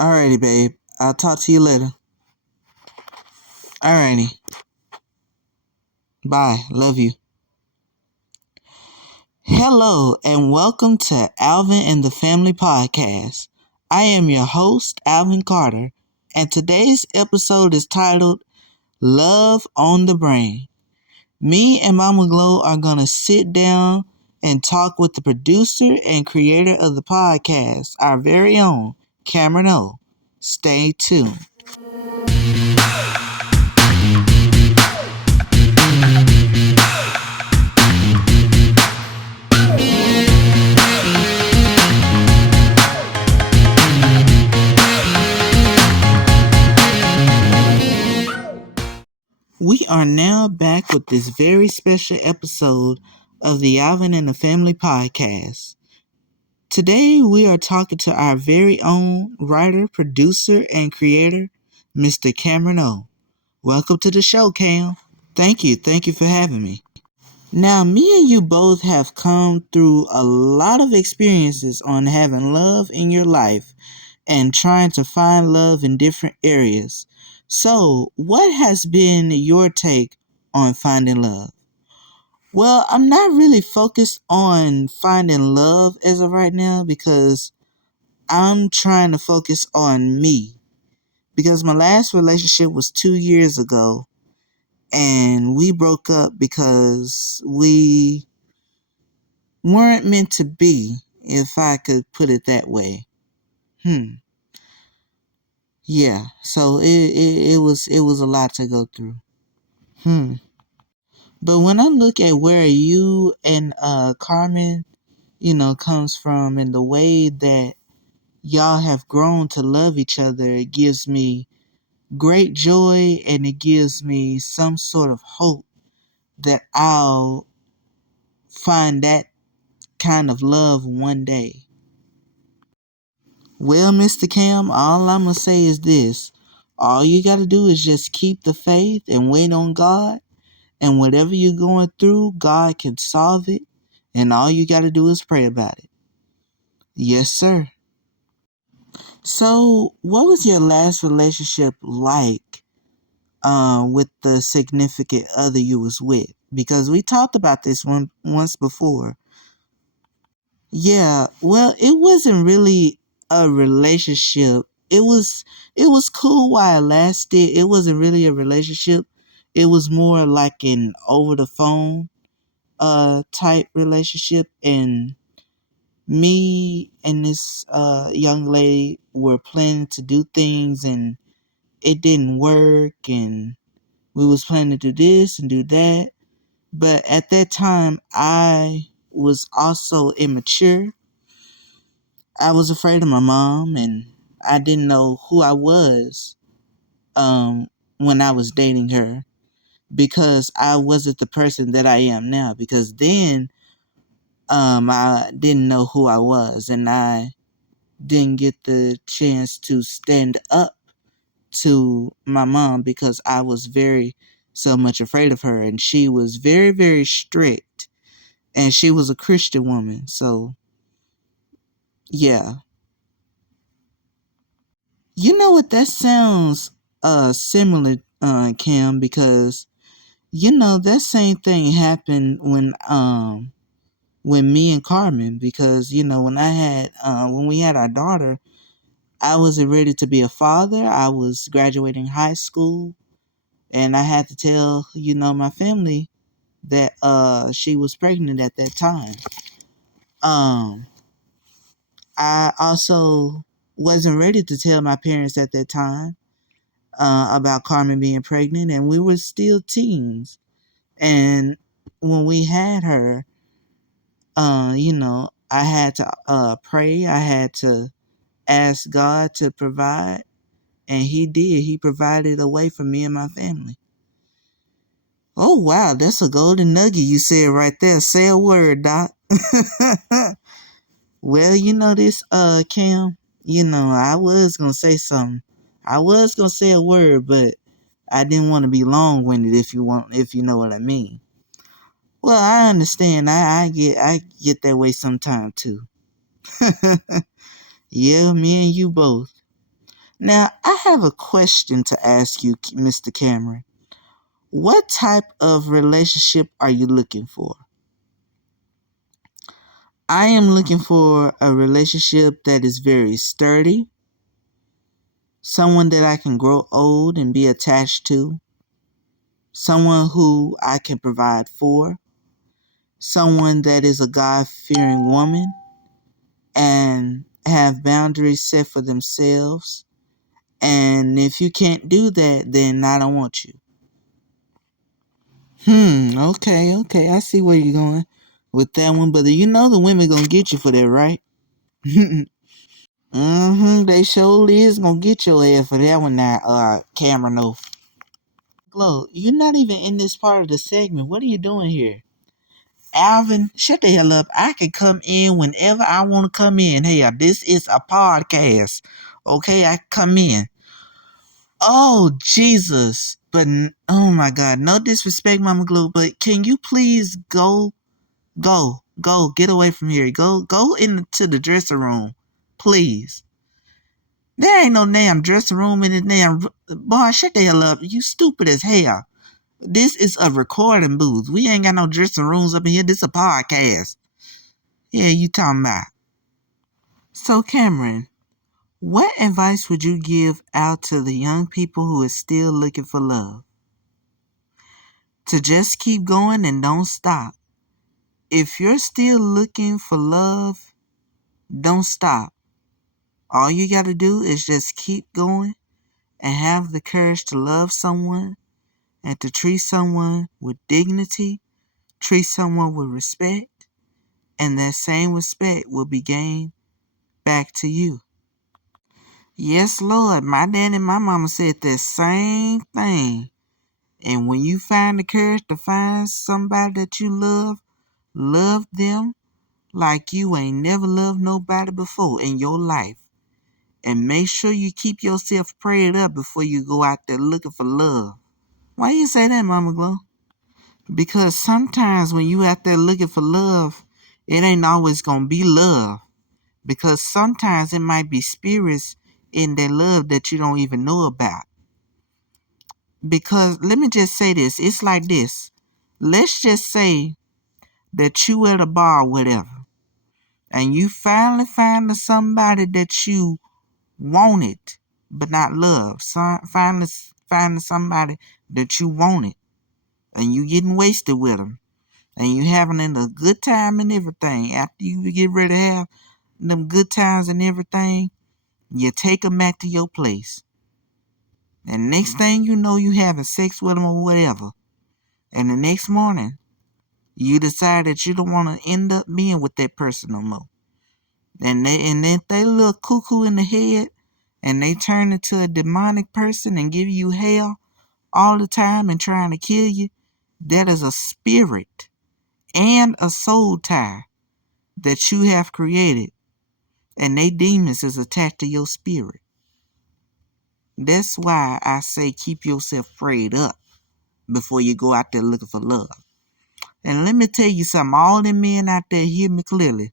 Alrighty, babe. I'll talk to you later. Alrighty. Bye. Love you. Hello, and welcome to Alvin and the Family Podcast. I am your host, Alvin Carter, and today's episode is titled Love on the Brain. Me and Mama Glow are going to sit down and talk with the producer and creator of the podcast, our very own Kameron. Stay tuned. We are now back with this very special episode of the Alvin and the Family Podcast. Today we are talking to our very own writer, producer, and creator, Mr. Kameron. Welcome to the show, Cam. Thank you for having me. Now, me and you both have come through a lot of experiences on having love in your life and trying to find love in different areas. So, what has been your take on finding love? Well, I'm not really focused on finding love as of right now because I'm trying to focus on me. Because my last relationship was 2 years ago and we broke up because we weren't meant to be, if I could put it that way. Yeah, so it was a lot to go through. But when I look at where you and Carmen, comes from and the way that y'all have grown to love each other, it gives me great joy and it gives me some sort of hope that I'll find that kind of love one day. Well, Mr. Cam, all I'm going to say is this. All you got to do is just keep the faith and wait on God. And whatever you're going through, God can solve it. And all you got to do is pray about it. Yes, sir. So, what was your last relationship like with the significant other you was with? Because we talked about this one once before. Yeah, well, it wasn't really a relationship. It was cool while it lasted. It wasn't really a relationship. It was more like an over the phone type relationship, and me and this young lady were planning to do things and it didn't work, and we was planning to do this and do that. But at that time I was also immature. I was afraid of my mom, and I didn't know who I was when I was dating her, because I wasn't the person that I am now. Because then I didn't know who I was, and I didn't get the chance to stand up to my mom because I was very so much afraid of her, and she was very, very strict, and she was a Christian woman. So yeah. You know what? That sounds similar, Cam, because that same thing happened when me and Carmen, because when we had our daughter, I wasn't ready to be a father. I was graduating high school, and I had to tell my family that she was pregnant at that time. Um, I also wasn't ready to tell my parents at that time about Carmen being pregnant, and we were still teens. And when we had her, I had to pray. I had to ask God to provide, and He did. He provided a way for me and my family. Oh wow, that's a golden nugget you said right there. Say a word, Doc. Well, this, Cam, I was gonna say something. I was gonna say a word, but I didn't want to be long winded, if you know what I mean. Well, I understand. I get that way sometime too. Yeah, me and you both. Now, I have a question to ask you, Mr. Cameron. What type of relationship are you looking for? I am looking for a relationship that is very sturdy, someone that I can grow old and be attached to, someone who I can provide for, someone that is a God-fearing woman and have boundaries set for themselves. And if you can't do that, then I don't want you. Okay. I see where you're going with that one, but you know the women gonna get you for that, right? They surely is gonna get your ass for that one now, Cameron. No. Glow, you're not even in this part of the segment. What are you doing here? Alvin, shut the hell up. I can come in whenever I want to come in. Hey, this is a podcast. Okay, I come in. Oh, Jesus. But, oh my God. No disrespect, Mama Glow, but can you please go, get away from here. Go into the dressing room. Please. There ain't no damn dressing room in the damn, boy, shut the hell up. You stupid as hell. This is a recording booth. We ain't got no dressing rooms up in here. This is a podcast. Yeah, you talking about. So, Cameron, what advice would you give out to the young people who are still looking for love? To just keep going and don't stop. If you're still looking for love, don't stop. All you got to do is just keep going and have the courage to love someone and to treat someone with dignity, treat someone with respect, and that same respect will be gained back to you. Yes, Lord, my dad and my mama said the same thing. And when you find the courage to find somebody that you love them like you ain't never loved nobody before in your life. And make sure you keep yourself prayed up before you go out there looking for love. Why you say that, Mama Glow? Because sometimes when you out there looking for love, it ain't always gonna be love. Because sometimes it might be spirits in that love that you don't even know about. Because let me just say this, it's like this. Let's just say that you at a bar or whatever, and you finally find somebody that you wanted but not love. Finally finding somebody that you wanted, and you getting wasted with them, and you having a good time and everything. After you get ready to have them good times and everything, you take them back to your place. And next thing you know, you having sex with them or whatever. And the next morning, you decide that you don't want to end up being with that person no more. And then they little cuckoo in the head, and they turn into a demonic person and give you hell all the time and trying to kill you. That is a spirit and a soul tie that you have created, and they demons is attached to your spirit. That's why I say keep yourself prayed up before you go out there looking for love. And let me tell you something, all them men out there hear me clearly,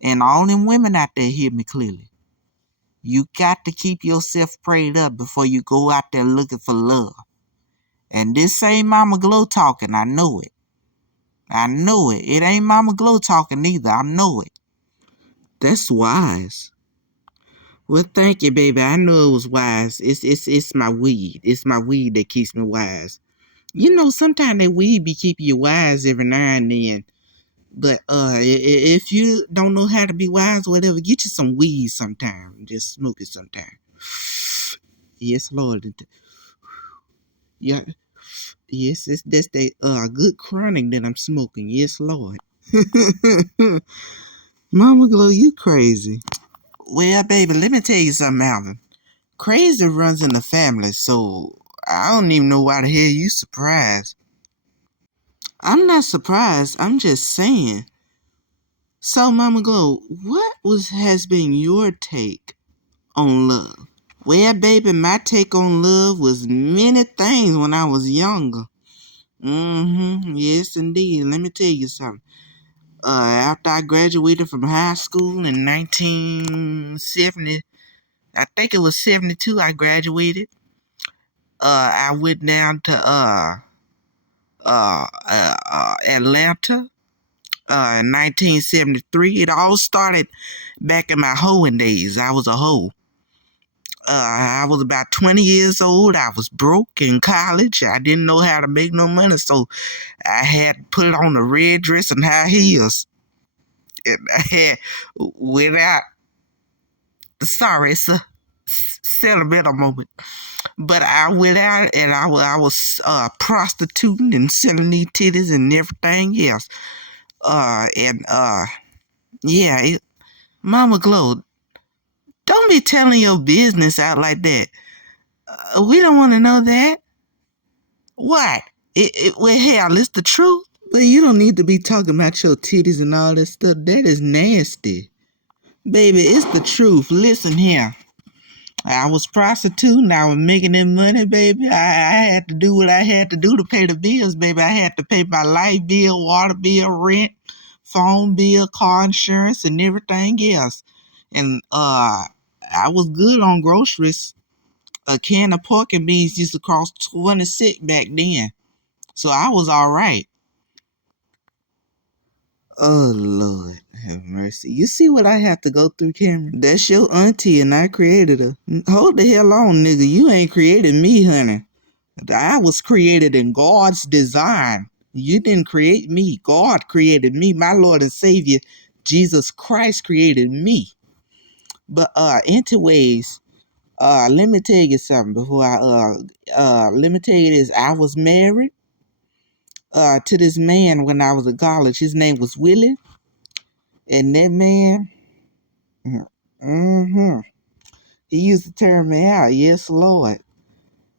and all them women out there hear me clearly. You got to keep yourself prayed up before you go out there looking for love. And this ain't Mama Glow talking, I know it. I know it. It ain't Mama Glow talking either, I know it. That's wise. Well, thank you, baby. I know it was wise. It's my weed. It's my weed that keeps me wise. You know, sometimes that weed be keeping you wise every now and then. But if you don't know how to be wise or whatever, get you some weed sometime. Just smoke it sometime. Yes, Lord. Yeah, yes, that's the good chronic that I'm smoking. Yes, Lord. Mama Glow, you crazy. Well, baby, let me tell you something, Alvin. Crazy runs in the family, so I don't even know why the hell you surprised. I'm not surprised. I'm just saying. So, Mama Glow, has been your take on love? Well, baby, my take on love was many things when I was younger. Yes, indeed. Let me tell you something. After I graduated from high school in 1970, I think it was 72. I graduated. I went down to Atlanta in 1973. It all started back in my hoeing days. I was a hoe. I was about 20 years old. I was broke in college. I didn't know how to make no money, so I had to put on a red dress and high heels. And I had without. Sorry, it's a sentimental moment. But I went out and I was prostituting and selling these titties and everything else. Mama Glow, don't be telling your business out like that. We don't want to know that. What? Well, hell, it's the truth. But you don't need to be talking about your titties and all that stuff. That is nasty. Baby, it's the truth. Listen here. I was prostituting. I was making that money, baby. I had to do what I had to do to pay the bills, baby. I had to pay my light bill, water bill, rent, phone bill, car insurance, and everything else. And I was good on groceries. A can of pork and beans used to cost 26 back then. So I was all right. Oh, Lord, have mercy. You see what I have to go through, Kameron? That's your auntie and I created her. Hold the hell on, nigga. You ain't created me, honey. I was created in God's design. You didn't create me. God created me. My Lord and Savior, Jesus Christ, created me. But anyways, let me tell you something before let me tell you this. I was married to this man when I was in college. His name was Willie. And that man, he used to turn me out. Yes, Lord.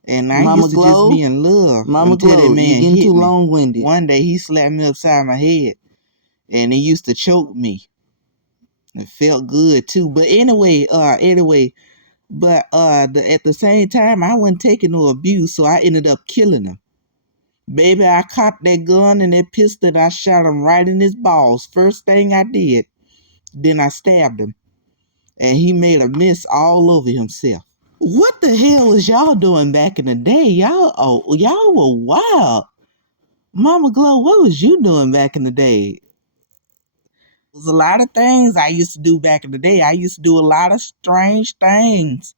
And I used to just be in love. Mama Glow, that man you getting too long-winded. One day he slapped me upside my head. And he used to choke me. It felt good too. But but at the same time, I wasn't taking no abuse, so I ended up killing him. Baby, I caught that gun and that pistol and I shot him right in his balls. First thing I did. Then I stabbed him. And he made a mess all over himself. What the hell was y'all doing back in the day? Y'all were wild. Mama Glow, what was you doing back in the day? There was a lot of things I used to do back in the day. I used to do a lot of strange things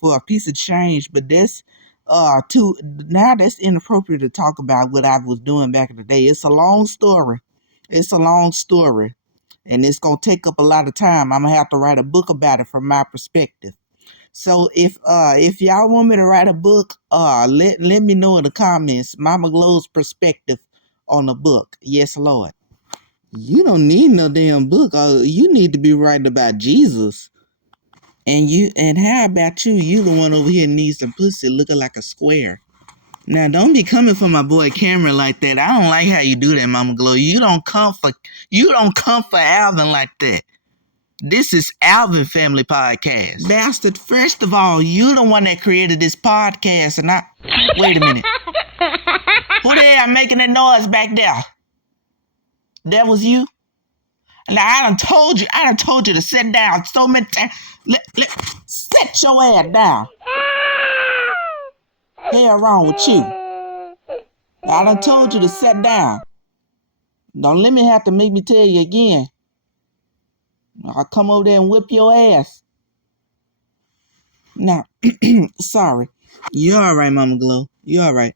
for a piece of change, but that's that's inappropriate to talk about what I was doing back in the day. It's a long story. And it's gonna take up a lot of time. I'm gonna have to write a book about it from my perspective. So if y'all want me to write a book, let me know in the comments Mama Glow's perspective on the book. Yes, Lord. You don't need no damn book. You need to be writing about Jesus. And how about you? You the one over here needs some pussy looking like a square. Now don't be coming for my boy Kameron like that. I don't like how you do that, Mama Glow. You don't come for Alvin like that. This is Alvin Family Podcast. Bastard, first of all, you the one that created this podcast and wait a minute. Who the hell making that noise back there? That was you? Now I done told you to sit down so many times. Sit your ass down. Hell wrong with you? I done told you to sit down. Don't let me have to make me tell you again. I'll come over there and whip your ass. Now, sorry. You're all right, Mama Glow. You're all right.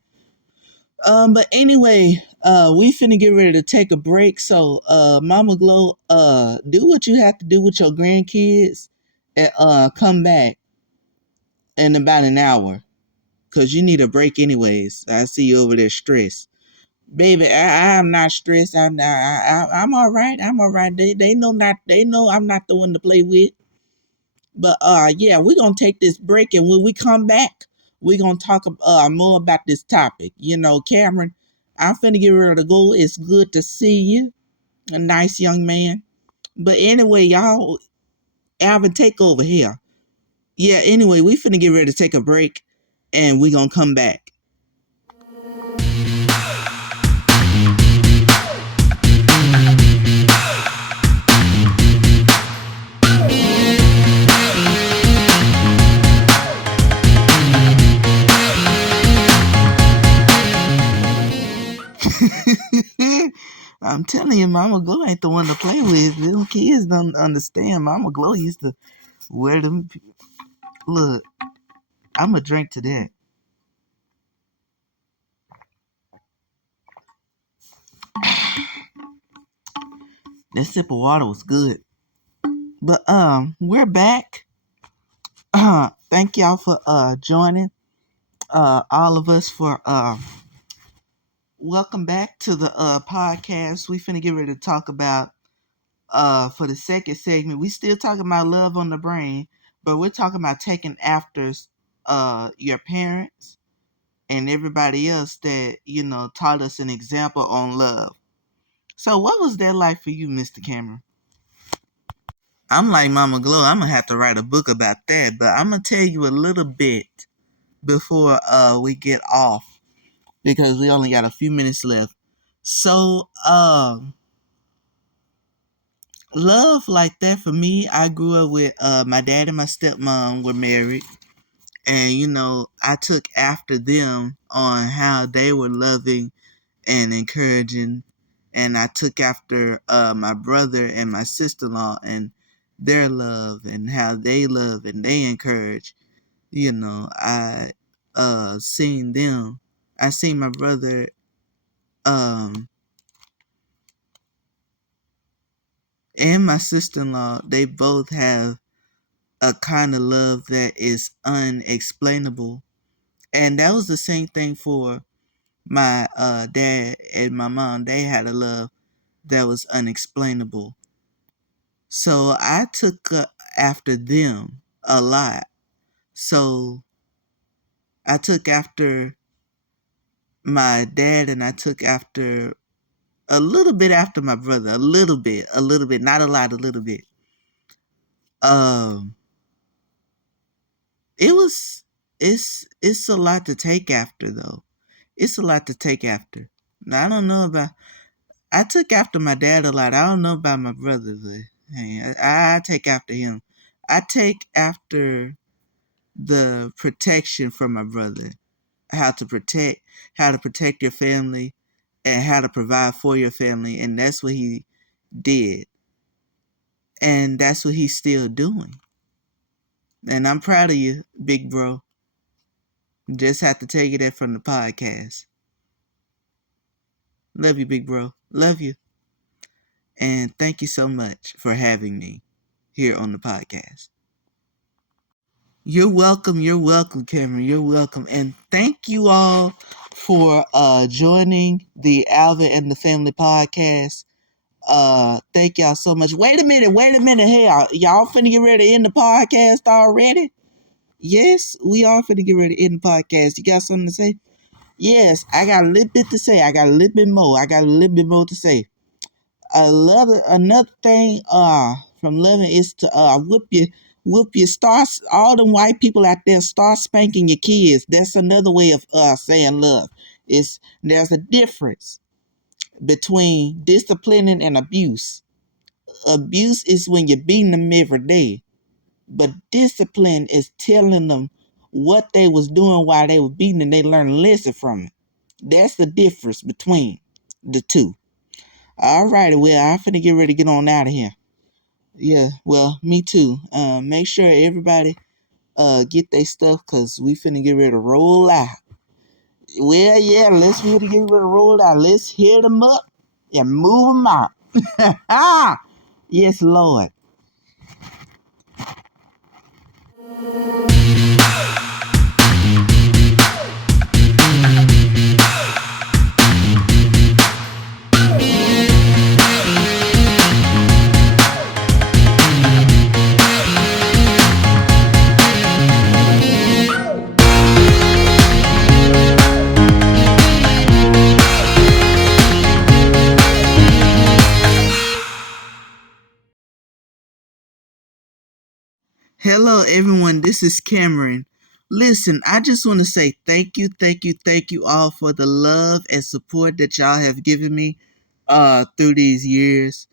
But anyway, we finna get ready to take a break. So, Mama Glow, do what you have to do with your grandkids and come back in about an hour. Cause you need a break anyways. I see you over there stressed. Baby, I'm not stressed. I'm all right. I'm all right. They know I'm not the one to play with. But yeah, we're gonna take this break, and when we come back, we're gonna talk more about this topic. You know, Kameron, I'm finna get ready to go. It's good to see you. A nice young man. But anyway, y'all, Alvin, take over here. Yeah, anyway, we finna get ready to take a break, and we're gonna come back. I'm telling you, Mama Glow ain't the one to play with. Them kids don't understand. Mama Glow used to wear them. Look, I'm a drink to that. That sip of water was good. But we're back. Thank y'all for joining. All of us for welcome back to the podcast. We finna get ready to talk about for the second segment. We still talking about love on the brain, but we're talking about taking after your parents and everybody else that, taught us an example on love. So what was that like for you, Mr. Cameron? I'm like Mama Glow. I'm gonna have to write a book about that, but I'm gonna tell you a little bit before we get off because we only got a few minutes left. So love like that for me, I grew up with my dad and my stepmom were married, and I took after them on how they were loving and encouraging, and I took after my brother and my sister-in-law and their love and how they love and they encourage. I seen them. I seen my brother and my sister-in-law. They both have a kind of love that is unexplainable, and that was the same thing for my dad and my mom. They had a love that was unexplainable. So I took after them a lot. So I took after my dad and I took after a little bit after my brother. A little bit, not a lot, a little bit. Um, it was, it's a lot to take after though. It's a lot to take after. Now, I don't know about, I took after my dad a lot. I don't know about my brother, but hey, I take after him. I take after the protection from my brother, how to protect, your family, and how to provide for your family, and that's what he did, and that's what he's still doing. And I'm proud of you, big bro. Just have to take it from the podcast. Love you, big bro. Love you, and thank you so much for having me here on the podcast. You're welcome, Cameron. You're welcome. And thank you all for joining the Alvin and the Family podcast. Thank y'all so much. Wait a minute. Hey, y'all finna get ready to end the podcast already? Yes, we are finna get ready to end the podcast. You got something to say? Yes, I got a little bit to say. I got a little bit more to say. Another thing from loving is to whoop your start, all them white people out there, start spanking your kids. That's another way of saying love. There's a difference between disciplining and abuse. Abuse is when you're beating them every day, but discipline is telling them what they was doing while they were beating and they learn a lesson from it. That's the difference between the two. All righty, well, I'm finna get ready to get on out of here. Yeah, well, me too. Make sure everybody get their stuff because we finna get ready to roll out. Well, yeah, let's really get ready to roll out. Let's hit them up and move them out. Yes, Lord. Hello, everyone. This is Kameron. Listen, I just want to say thank you all for the love and support that y'all have given me through these years.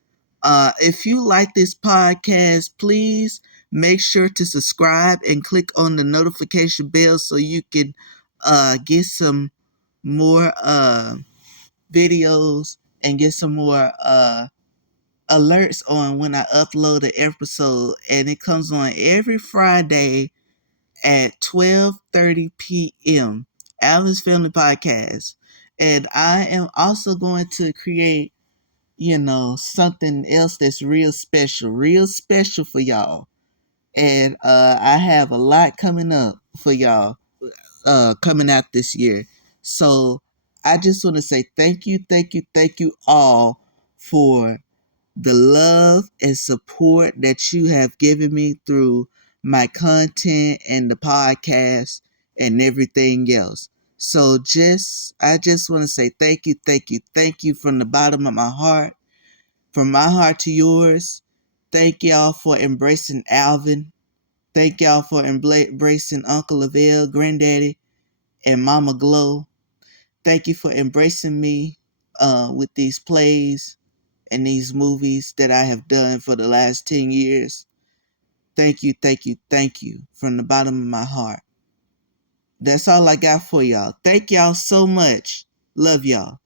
If you like this podcast, please make sure to subscribe and click on the notification bell so you can get some more videos and get some more alerts on when I upload an episode. And it comes on every Friday at 12:30 p.m. Alvin's Family Podcast. And I am also going to create, something else that's real special for y'all. And I have a lot coming up for y'all coming out this year. So I just want to say thank you all for the love and support that you have given me through my content and the podcast and everything else. So I just want to say thank you from the bottom of my heart, from my heart to yours. Thank y'all for embracing Alvin. Thank y'all for embracing Uncle Lavelle, Granddaddy, and Mama Glow. Thank you for embracing me with these plays and these movies that I have done for the last 10 years. Thank you from the bottom of my heart. That's all I got for y'all. Thank y'all so much. Love y'all.